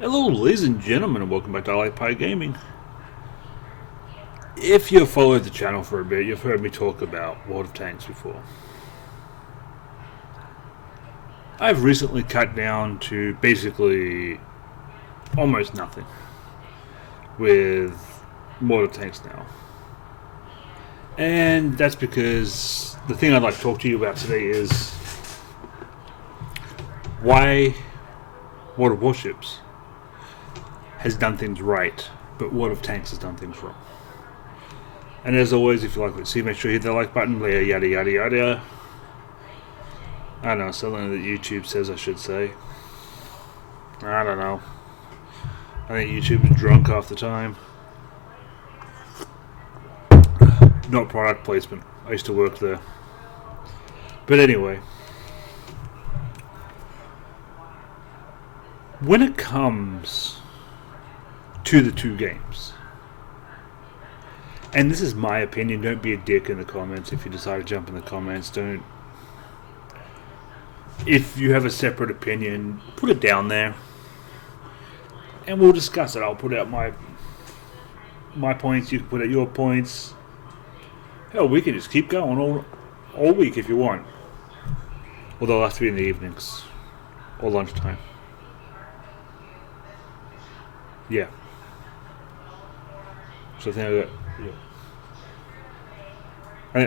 Hello, ladies and gentlemen, and welcome back to Light Pie Gaming. If you've followed the channel for a bit, you've heard me talk about World of Tanks before. I've recently cut down to basically almost nothing with World of Tanks now. And that's because the thing I'd like to talk to you about today is why World of Warships has done things right, but World of Tanks has done things wrong. And as always, if you like what you see, make sure you hit the like button, yada yada yada. I don't know, something that YouTube says I should say. I don't know. I think YouTube is drunk half the time. Not product placement. I used to work there. But anyway, when it comes to the two games, and this is my opinion, don't be a dick in the comments if you decide to jump in the comments. Don't. If you have a separate opinion, put it down there, and we'll discuss it. I'll put out my points. You can put out your points. Hell, we can just keep going all week if you want. Although it'll have to be in the evenings or lunchtime. Yeah. So I think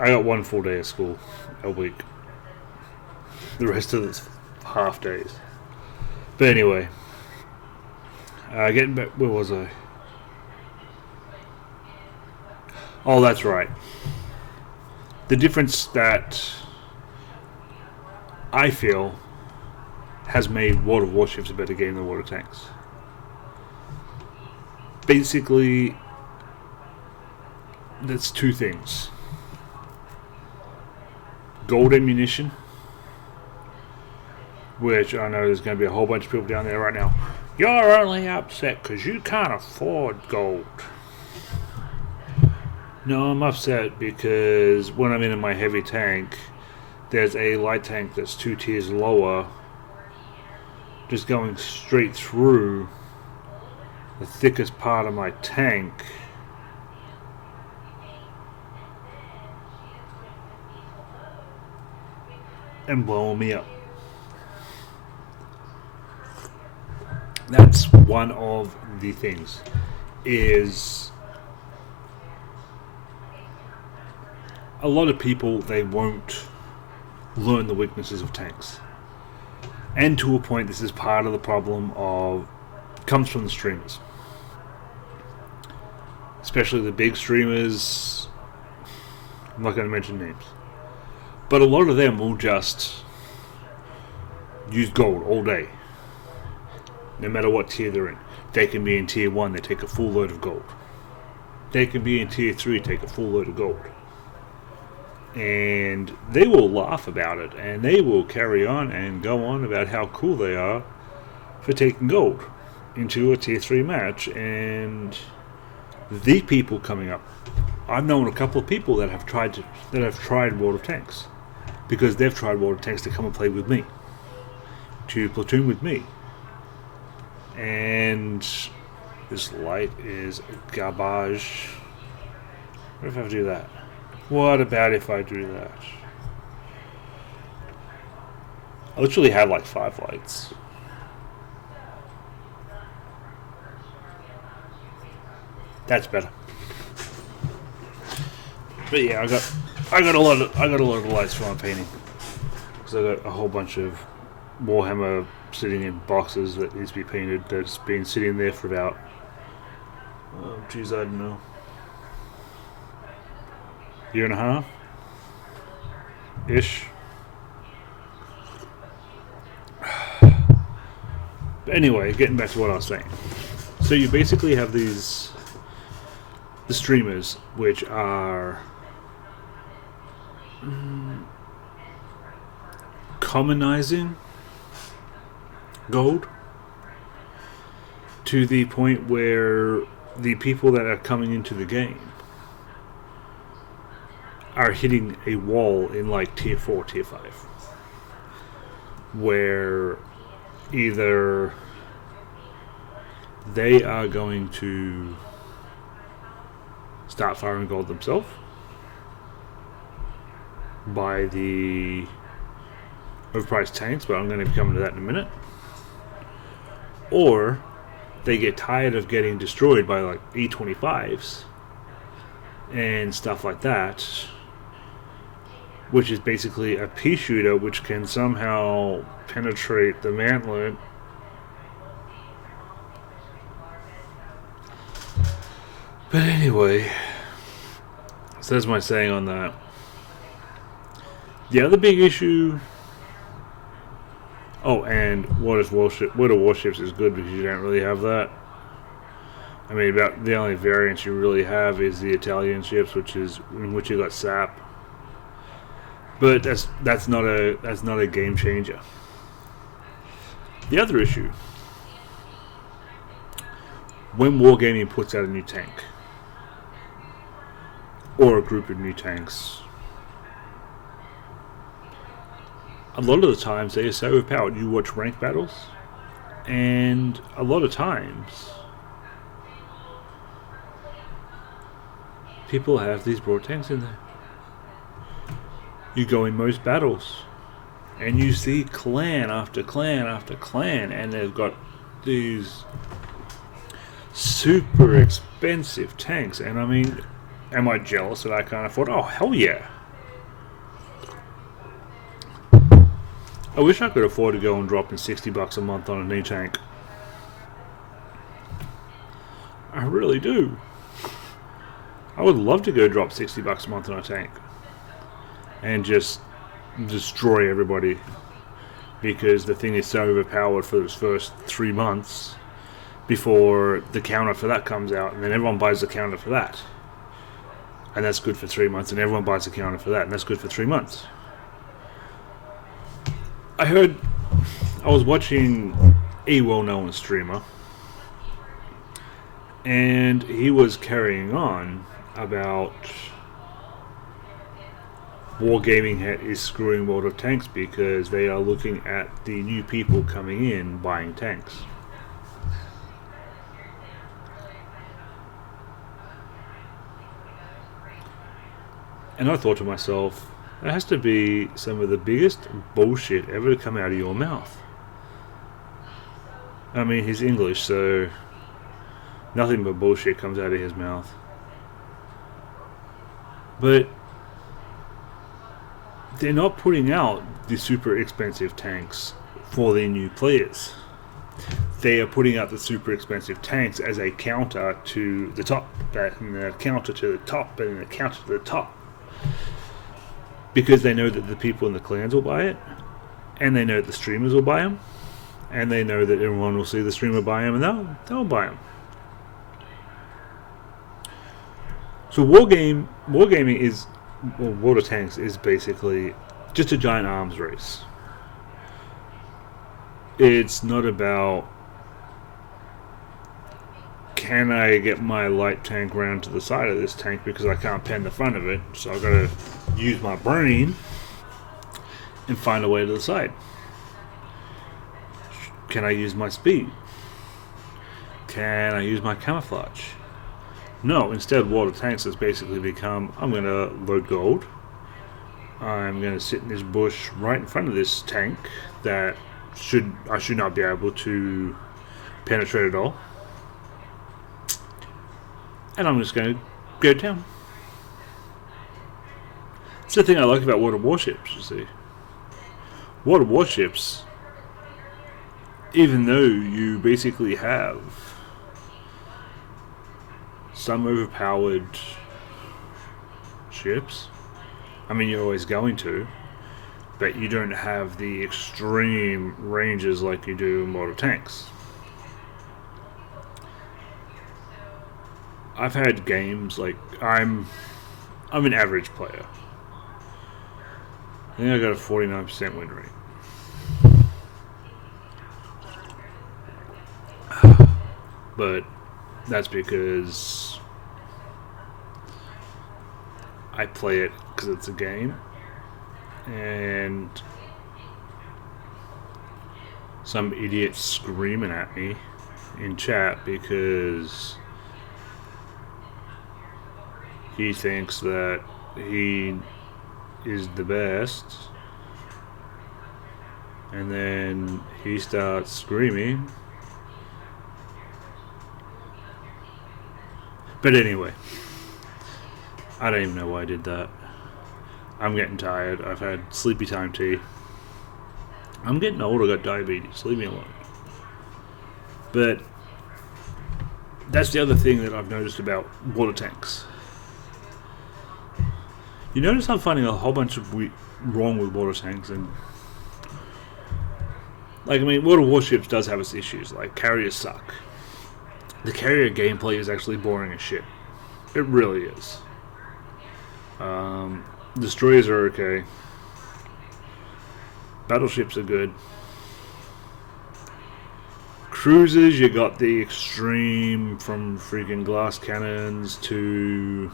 I got one full day of school a week. The rest of it's half days. But anyway, getting back, where was I? Oh, that's right. The difference that I feel has made World of Warships a better game than World of Tanks. Basically, that's two things: gold ammunition, which I know there's going to be a whole bunch of people down there right now. You're only upset because you can't afford gold. No, I'm upset because when I'm in my heavy tank, there's a light tank that's 2 tiers lower, just going straight through the thickest part of my tank. And blowing me up. That's one of the things. Is a lot of people, they won't learn the weaknesses of tanks. And to a point, this is part of the problem of comes from the streamers. Especially the big streamers. I'm not going to mention names. But a lot of them will just use gold all day. No matter what tier they're in. They can be in tier 1, they take a full load of gold. They can be in tier 3, take a full load of gold. And they will laugh about it, and they will carry on and go on about how cool they are for taking gold into a tier 3 match. And the people coming up, I've known a couple of people that have tried World of Tanks, because they've tried World of Tanks to come and play with me, to platoon with me. And this light is garbage. What if I do that? What about if I do that? I literally have like 5 lights. That's better. But yeah, I got a lot of lights for my painting, because I got a whole bunch of Warhammer sitting in boxes that needs to be painted. That's been sitting there for about, I don't know, year and a half ish. But anyway, getting back to what I was saying. So you basically have the streamers, which are commonizing gold to the point where the people that are coming into the game are hitting a wall in like tier 4, tier 5, where either they are going to start firing gold themselves, buy the overpriced tanks, but I'm going to be coming to that in a minute. Or they get tired of getting destroyed by like E25s and stuff like that, which is basically a pea shooter which can somehow penetrate the mantlet. But anyway, so that's my saying on that. The other big issue. Oh, and World of Warships is good because you don't really have that. I mean, about the only variance you really have is the Italian ships, in which you got SAP. But that's not a game changer. The other issue, when Wargaming puts out a new tank or a group of new tanks, a lot of the times they are so overpowered. You watch rank battles, and a lot of times people have these broad tanks in there. You go in most battles, and you see clan after clan after clan, and they've got these super expensive tanks. And I mean, am I jealous that I can't afford? Oh, hell yeah. I wish I could afford to go and drop in $60 a month on a new tank. I really do. I would love to go drop $60 a month on a tank and just destroy everybody, because the thing is so overpowered for its first 3 months before the counter for that comes out, and then everyone buys the counter for that, and that's good for 3 months, and everyone buys the counter for that, and that's good for 3 months. I was watching a well-known streamer, and he was carrying on about Wargaming is screwing World of Tanks because they are looking at the new people coming in buying tanks. And I thought to myself, that has to be some of the biggest bullshit ever to come out of your mouth. I mean, he's English, so nothing but bullshit comes out of his mouth. But they're not putting out the super expensive tanks for their new players. They are putting out the super expensive tanks as a counter to the top, and a counter to the top, and a counter to the top. Because they know that the people in the clans will buy it, and they know that the streamers will buy them, and they know that everyone will see the streamer buy them, and they'll buy them. So Wargaming is, well, World of Tanks is basically just a giant arms race. It's not about, can I get my light tank round to the side of this tank because I can't pen the front of it, so I've got to use my brain and find a way to the side. Can I use my speed? Can I use my camouflage? No, instead World of Tanks has basically become, I'm going to load gold, I'm going to sit in this bush right in front of this tank that I should not be able to penetrate at all, and I'm just going to go down. It's the thing I like about World of Warships, you see. World of Warships, even though you basically have some overpowered ships, I mean, you're always going to, but you don't have the extreme ranges like you do in World of Tanks. I've had games like, I'm an average player. I think I got a 49% win rate. But that's because I play it because it's a game, and some idiot screaming at me in chat because he thinks that he is the best, and then he starts screaming. But anyway, I don't even know why I did that. I'm getting tired. I've had sleepy time tea. I'm getting old. I got diabetes. Leave me alone. But that's the other thing that I've noticed about water tanks. You notice I'm finding a whole bunch of wrong with water tanks, and World of Warships does have its issues. Like, carriers suck. The carrier gameplay is actually boring as shit. It really is. Destroyers are okay. Battleships are good. Cruisers, you got the extreme from freaking glass cannons to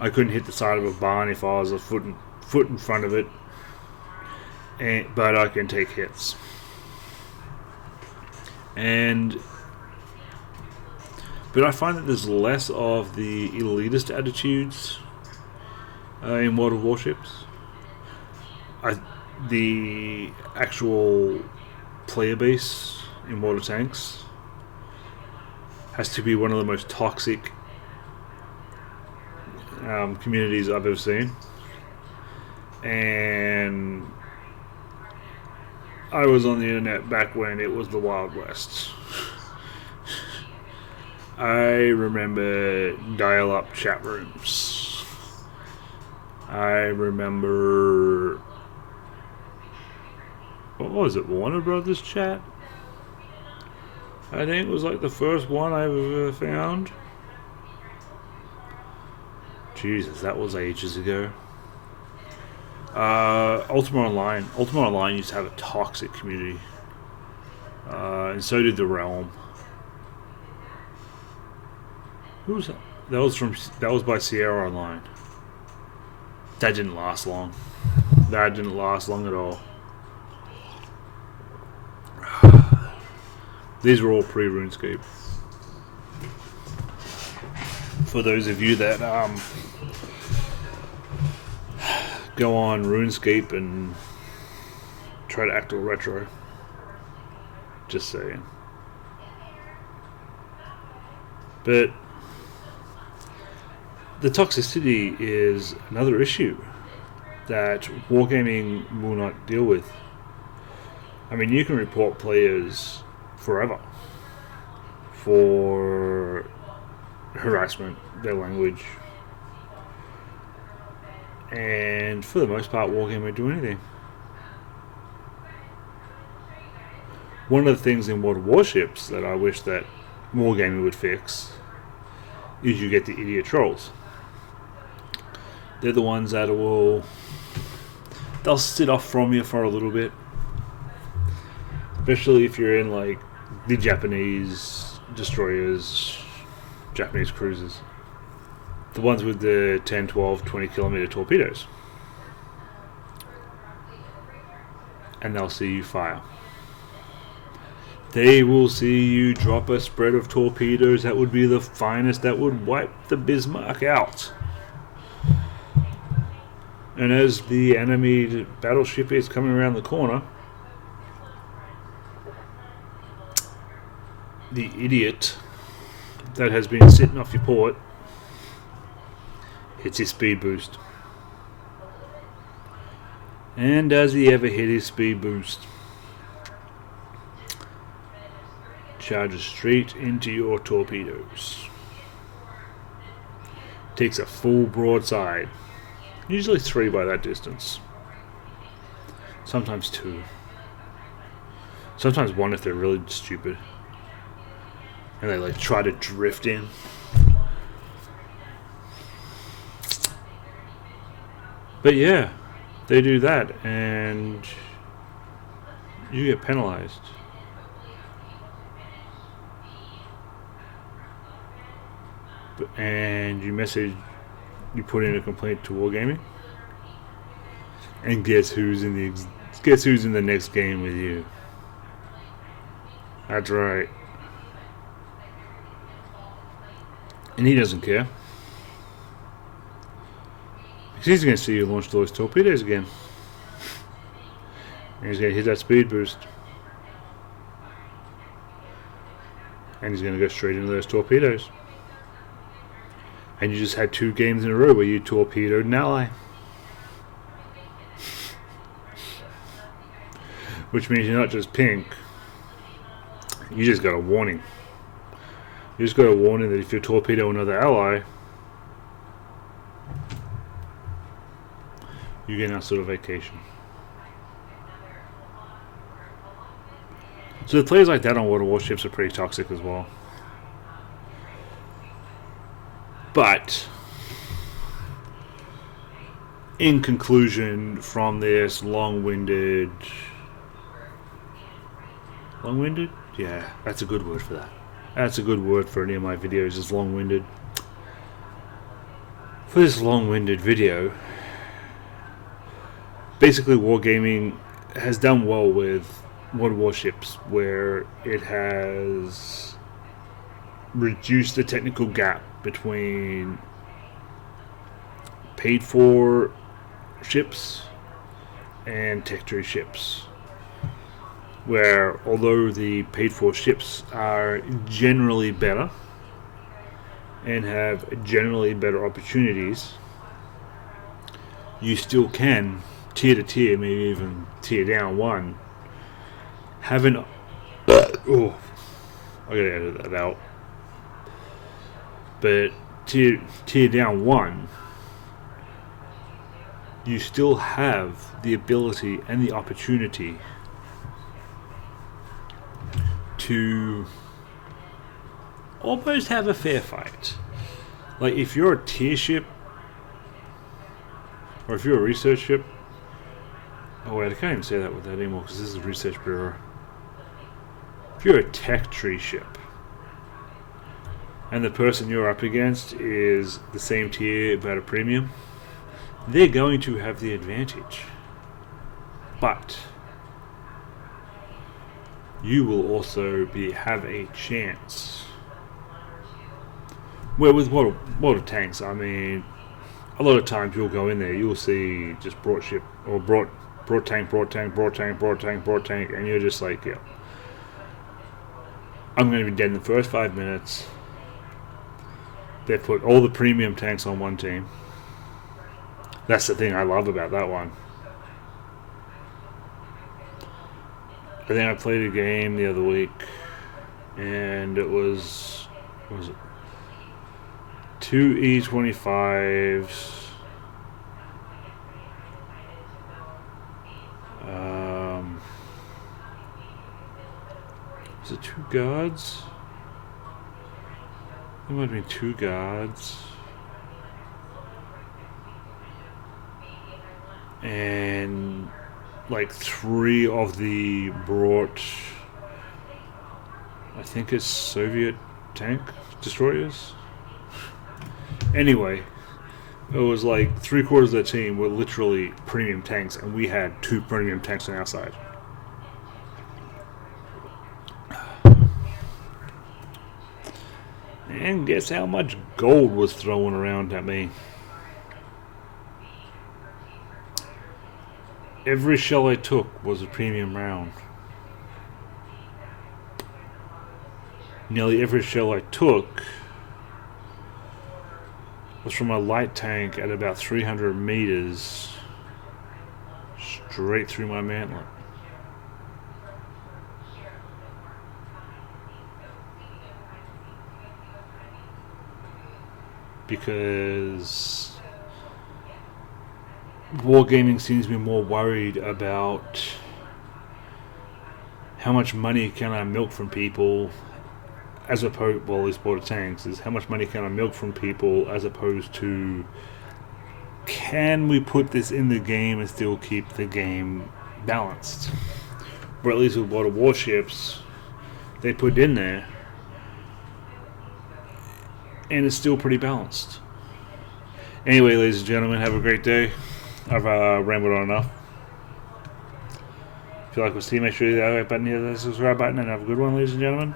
I couldn't hit the side of a barn if I was a foot in front of it, but I can take hits. But I find that there's less of the elitist attitudes in World of Warships. The actual player base in water tanks has to be one of the most toxic communities I've ever seen. And I was on the internet back when it was the Wild West. I remember dial-up chat rooms. I remember... what was it? Warner Brothers chat? I think it was like the first one I ever found. Jesus, that was ages ago. Ultima Online. Ultima Online used to have a toxic community. And so did The Realm. Who was that? That was by Sierra Online. That didn't last long. That didn't last long at all. These were all pre-RuneScape. For those of you that go on RuneScape and try to act all retro, just saying. But the toxicity is another issue that wargaming will not deal with. I mean, you can report players forever for harassment, their language, and for the most part, wargaming won't do anything. One of the things in World of Warships that I wish that wargaming would fix is you get the idiot trolls. They're the ones that they'll sit off from you for a little bit, especially if you're in like the Japanese destroyers, Japanese cruisers, the ones with the 10, 12, 20 kilometer torpedoes, and they'll see you fire. They will see you drop a spread of torpedoes that would be the finest, that would wipe the Bismarck out. And as the enemy battleship is coming around the corner, the idiot that has been sitting off your port hits his speed boost. And does he ever hit his speed boost? Charges straight into your torpedoes. Takes a full broadside. Usually 3 by that distance. Sometimes 2. Sometimes 1 if they're really stupid. And they like try to drift in. But yeah, they do that and you get penalized. And you put in a complaint to Wargaming, and guess who's in the next game with you? That's right, And he doesn't care. Because he's going to see you launch those torpedoes again. And he's going to hit that speed boost. And he's going to go straight into those torpedoes. And you just had 2 games in a row where you torpedoed an ally. Which means you're not just pink. You just got a warning. You just got a warning that if you torpedo another ally, you get out sort of vacation. So the players like that on World of Warships are pretty toxic as well. But in conclusion, from this long-winded, yeah, that's a good word for that. That's a good word for any of my videos, is long-winded. For this long-winded video, basically Wargaming has done well with World of Warships, where it has reduced the technical gap between paid for ships and tech tree ships, where although the paid for ships are generally better and have generally better opportunities, you still can tier to tier, maybe even tier down one, have an oh, I gotta edit that out. But tier down one, you still have the ability and the opportunity to almost have a fair fight. Like if you're a tier ship, or if you're a research ship, oh wait, I can't even say that with that anymore because this is a research bureau. If you're a tech tree ship and the person you're up against is the same tier but a premium, they're going to have the advantage. But you will also have a chance. Where with World of Tanks, I mean, a lot of times you'll go in there, you'll see just brought ship or brought tank, and you're just like, yeah, I'm going to be dead in the first 5 minutes. They put all the premium tanks on one team. That's the thing I love about that one. I think I played a game the other week, and it was, what was it? 2 E25s. Was it 2 guards? It might have been 2 guards. And like 3 of the brought, I think it's Soviet tank destroyers. Anyway, it was like 3/4 of the team were literally premium tanks, and we had 2 premium tanks on our side. And guess how much gold was thrown around at me? Every shell I took was a premium round. Nearly every shell I took was from a light tank at about 300 meters straight through my mantlet. Because Wargaming seems to be more worried about how much money can I milk from people, as opposed, well, at least World of Tanks, is how much money can I milk from people, as opposed to can we put this in the game and still keep the game balanced? Or at least with World of Warships, they put it in there and it's still pretty balanced. Anyway, ladies and gentlemen, have a great day. I've rambled on enough. If you like what you see, make sure you hit that like button, hit that subscribe button, and have a good one, ladies and gentlemen.